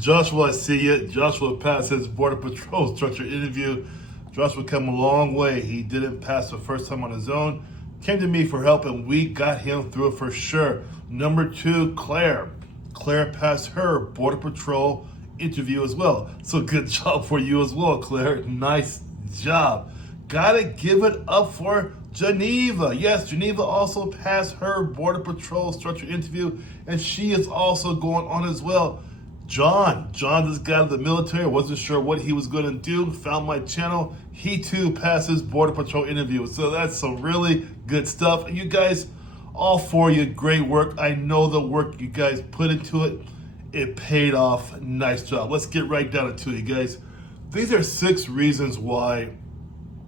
Joshua, I see you. Joshua passed his Border Patrol structured interview. Joshua came a long way. He didn't pass the first time on his own. Came to me for help, and we got him through it for sure. Number 2, Claire. Claire passed her Border Patrol interview as well. So good job for you as well, Claire. Nice job. Gotta give it up for Geneva. Yes, Geneva also passed her Border Patrol structured interview, and she is also going on as well. John just got out of the military, wasn't sure what he was going to do, found my channel. He too passed his Border Patrol interview. So that's some really good stuff. And you guys, all 4 of you, great work. I know the work you guys put into it, it paid off. Nice job. Let's get right down to it, you guys. These are 6 reasons why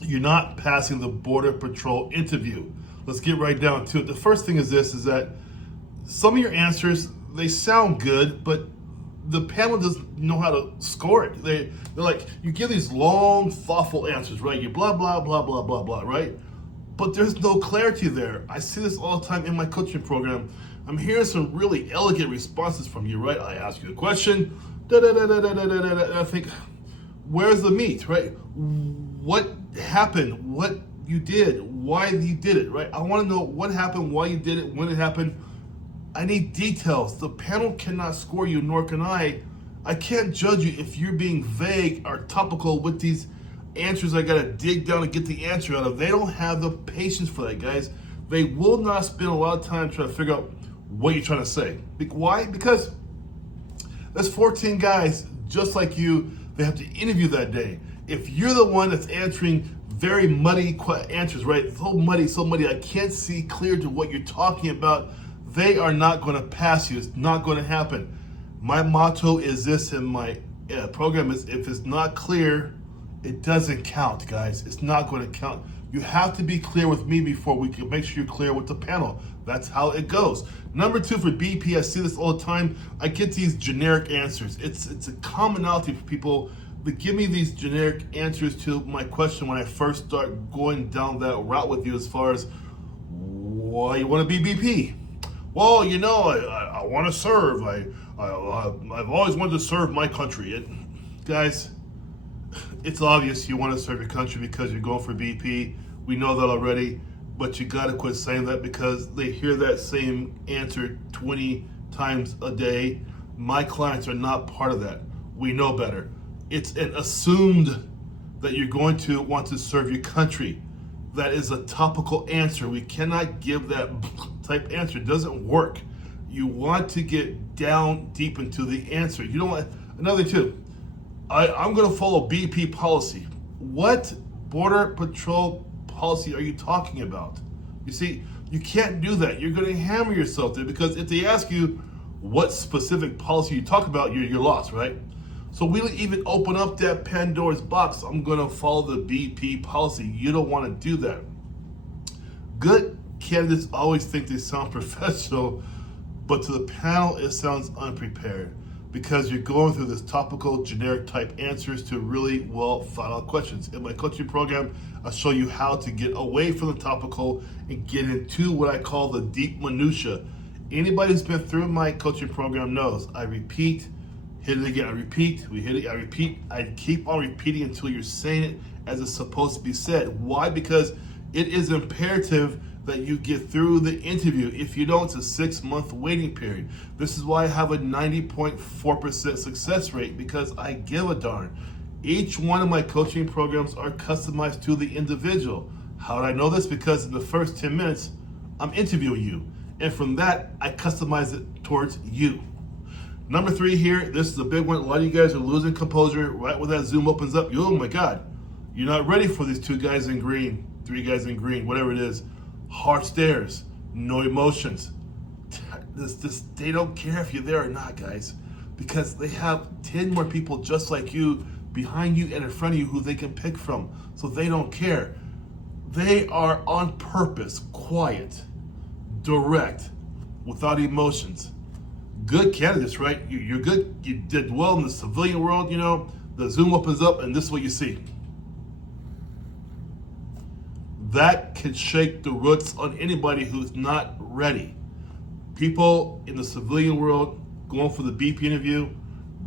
you're not passing the Border Patrol interview. Let's get right down to it. The first thing is this, is that some of your answers, they sound good, but the panel doesn't know how to score it. They're like, you give these long, thoughtful answers, right? You blah, blah, blah, blah, blah, blah, right? But there's no clarity there. I see this all the time in my coaching program. I'm hearing some really elegant responses from you, right? I ask you a question, and I think, where's the meat, right? What happened? What you did? Why you did it, right? I want to know what happened, why you did it, when it happened. I need details. The panel cannot score you, nor can I. I can't judge you if you're being vague or topical with these answers I gotta dig down to get the answer out of. They don't have the patience for that, guys. They will not spend a lot of time trying to figure out what you're trying to say. Why? Because there's 14 guys just like you. They have to interview that day. If you're the one that's answering very muddy answers, right? So muddy, I can't see clear to what you're talking about. They are not going to pass you. It's not going to happen. My motto is this in my program is, if it's not clear, it doesn't count, guys. It's not going to count. You have to be clear with me before we can make sure you're clear with the panel. That's how it goes. Number 2 for BP, I see this all the time. I get these generic answers. It's a commonality for people that give me these generic answers to my question when I first start going down that route with you, as far as why you want to be BP. Well, you know, I want to serve. I've always wanted to serve my country. Guys, it's obvious you want to serve your country because you're going for BP. We know that already, but you got to quit saying that, because they hear that same answer 20 times a day. My clients are not part of that. We know better. It's an assumed that you're going to want to serve your country. That is a topical answer. We cannot give that type answer. It doesn't work. You want to get down deep into the answer. You don't want, another too, I'm going to follow BP policy. What Border Patrol policy are you talking about? You see, you can't do that. You're going to hammer yourself there, because if they ask you what specific policy you talk about, you're lost, right? So we even open up that Pandora's box. I'm going to follow the BP policy. You don't want to do that. Good candidates always think they sound professional, but to the panel, it sounds unprepared, because you're going through this topical, generic type answers to really well thought out questions. In my coaching program, I'll show you how to get away from the topical and get into what I call the deep minutia. Anybody who's been through my coaching program knows I repeat, hit it again, I repeat, we hit it, I repeat. I keep on repeating until you're saying it as it's supposed to be said. Why? Because it is imperative that you get through the interview. If you don't, it's a 6-month waiting period. This is why I have a 90.4% success rate, because I give a darn. Each one of my coaching programs are customized to the individual. How did I know this? Because in the first 10 minutes, I'm interviewing you. And from that, I customize it towards you. Number 3 here, this is a big one. A lot of you guys are losing composure right when that Zoom opens up. Oh my God, you're not ready for these 2 guys in green, 3 guys in green, whatever it is. Hard stares, no emotions. They don't care if you're there or not, guys, because they have 10 more people just like you behind you and in front of you who they can pick from. So they don't care. They are on purpose, quiet, direct, without emotions. Good candidates, right? You're good. You did well in the civilian world, you know. The Zoom opens up and this is what you see. That can shake the roots on anybody who's not ready. People in the civilian world going for the BP interview,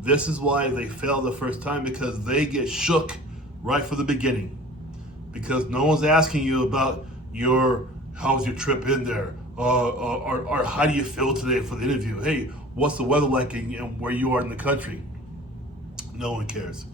This is why they fail the first time, because they get shook right from the beginning. Because no one's asking you about how's your trip in there, or how do you feel today for the interview? Hey, what's the weather like in where you are in the country? No one cares.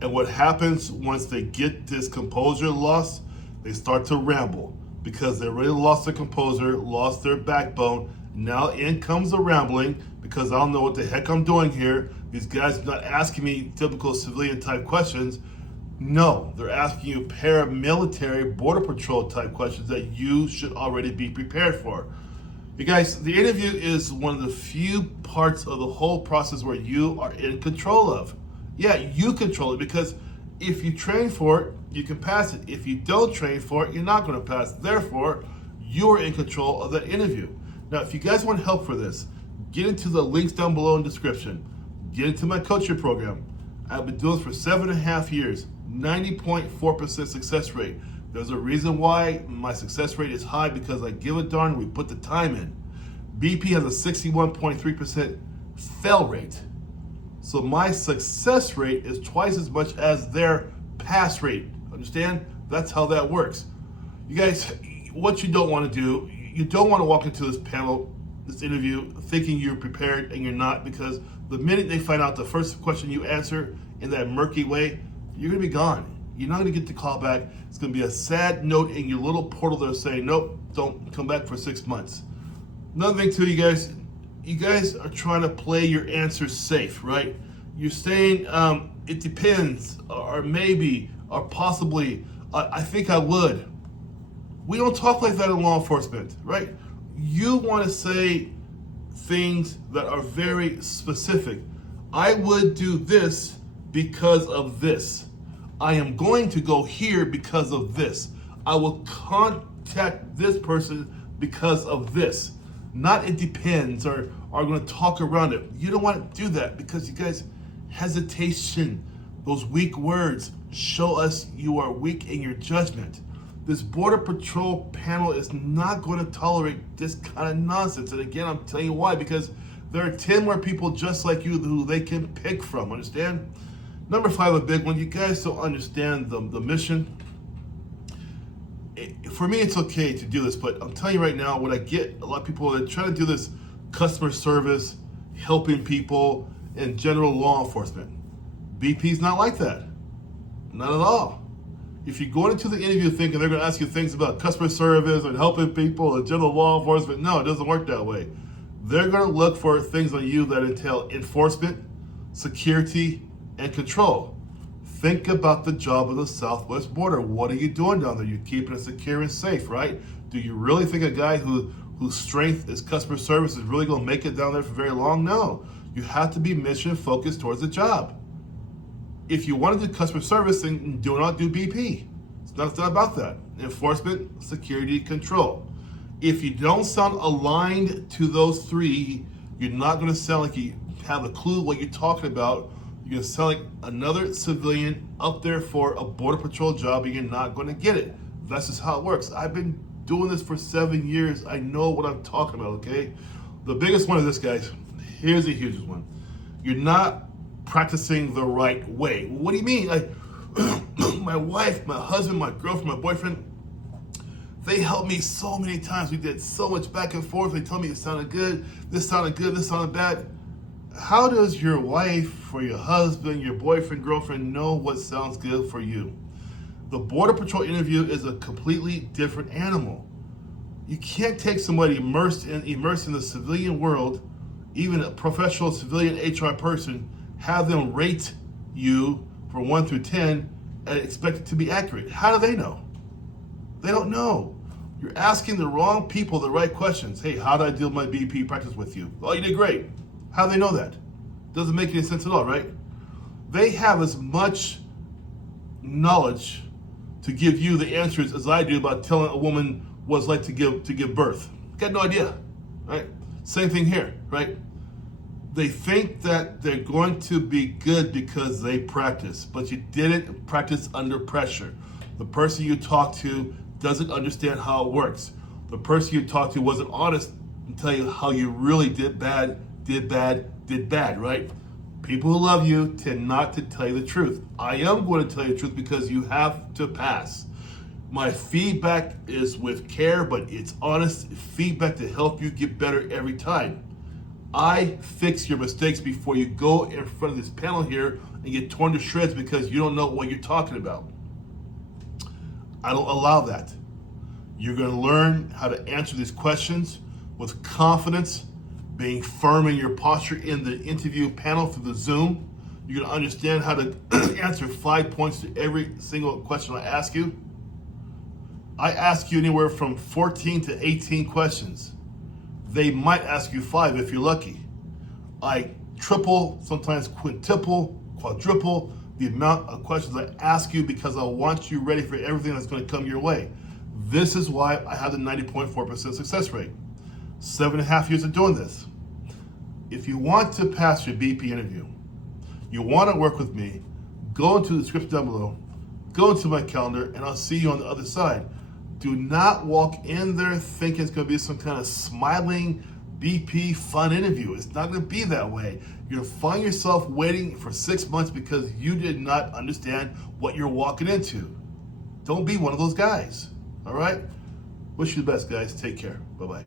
And what happens once they get this composure lost, they start to ramble because they already lost their composure, lost their backbone. Now in comes the rambling because I don't know what the heck I'm doing here. These guys are not asking me typical civilian type questions. No, they're asking you paramilitary, border patrol type questions that you should already be prepared for. You guys, the interview is one of the few parts of the whole process where you are in control of. Yeah, you control it, because if you train for it, you can pass it. If you don't train for it, you're not going to pass. Therefore, you're in control of that interview. Now, if you guys want help for this, get into the links down below in the description. Get into my coaching program. I've been doing this for 7.5 years, 90.4% success rate. There's a reason why my success rate is high, because I give a darn, we put the time in. BP has a 61.3% fail rate. So my success rate is twice as much as their pass rate. Understand? That's how that works. You guys, what you don't want to do, you don't want to walk into this panel, this interview, thinking you're prepared and you're not, because the minute they find out the first question you answer in that murky way, you're going to be gone. You're not going to get the call back. It's going to be a sad note in your little portal that will say, nope, don't come back for 6 months. Another thing too, you guys are trying to play your answers safe, right? You're saying, it depends, or maybe, or possibly, I think I would. We don't talk like that in law enforcement, right? You want to say things that are very specific. I would do this because of this. I am going to go here because of this. I will contact this person because of this. Not it depends, or are going to talk around it. You don't want to do that, because you guys, hesitation, those weak words show us you are weak in your judgment. This Border Patrol panel is not going to tolerate this kind of nonsense. And again, I'm telling you why, because there are 10 more people just like you who they can pick from, understand? Number 5, a big one, you guys don't understand the mission. For me, it's okay to do this, but I'm telling you right now, what I get, a lot of people that try to do this customer service, helping people, and general law enforcement. BP's not like that. Not at all. If you go into the interview thinking they're going to ask you things about customer service and helping people and general law enforcement, no, it doesn't work that way. They're going to look for things on you that entail enforcement, security, and control. Think about the job of the southwest border. What are you doing down there? You're keeping it secure and safe, right? Do you really think a guy whose strength is customer service is really going to make it down there for very long? No. You have to be mission focused towards the job. If you want to do customer service, then do not do BP. It's not about that. Enforcement, security, control. If you don't sound aligned to those 3, you're not going to sound like you have a clue what you're talking about. You're going to sound like another civilian up there for a Border Patrol job, and you're not going to get it. That's just how it works. I've been doing this for 7 years. I know what I'm talking about, okay? The biggest one of this, guys, here's the hugest one. You're not practicing the right way. What do you mean? Like, my wife, my husband, my girlfriend, my boyfriend, they helped me so many times. We did so much back and forth. They told me it sounded good, this sounded bad. How does your wife or your husband, your boyfriend, girlfriend know what sounds good for you? The Border Patrol interview is a completely different animal. You can't take somebody immersed in the civilian world, even a professional civilian HR person, have them rate you from 1 through 10 and expect it to be accurate. How do they know? They don't know. You're asking the wrong people the right questions. Hey, how did I deal with my BP practice with you? Oh, you did great. How do they know that? Doesn't make any sense at all, right? They have as much knowledge to give you the answers as I do about telling a woman what it's like to give birth. Got no idea, right? Same thing here, right? They think that they're going to be good because they practice, but you didn't practice under pressure. The person you talk to doesn't understand how it works. The person you talk to wasn't honest and tell you how you really did bad, right? People who love you tend not to tell you the truth. I am going to tell you the truth because you have to pass. My feedback is with care, but it's honest feedback to help you get better every time. I fix your mistakes before you go in front of this panel here and get torn to shreds because you don't know what you're talking about. I don't allow that. You're going to learn how to answer these questions with confidence, being firm in your posture in the interview panel through the Zoom. You're going to understand how to answer 5 points to every single question I ask you. I ask you anywhere from 14 to 18 questions. They might ask you 5 if you're lucky. I triple, sometimes quintuple, quadruple the amount of questions I ask you because I want you ready for everything that's going to come your way. This is why I have the 90.4% success rate. 7.5 years of doing this. If you want to pass your BP interview, you want to work with me, go into the description down below, go into my calendar, and I'll see you on the other side. Do not walk in there thinking it's going to be some kind of smiling BP fun interview. It's not going to be that way. You're going to find yourself waiting for 6 months because you did not understand what you're walking into. Don't be one of those guys. All right? Wish you the best, guys. Take care. Bye-bye.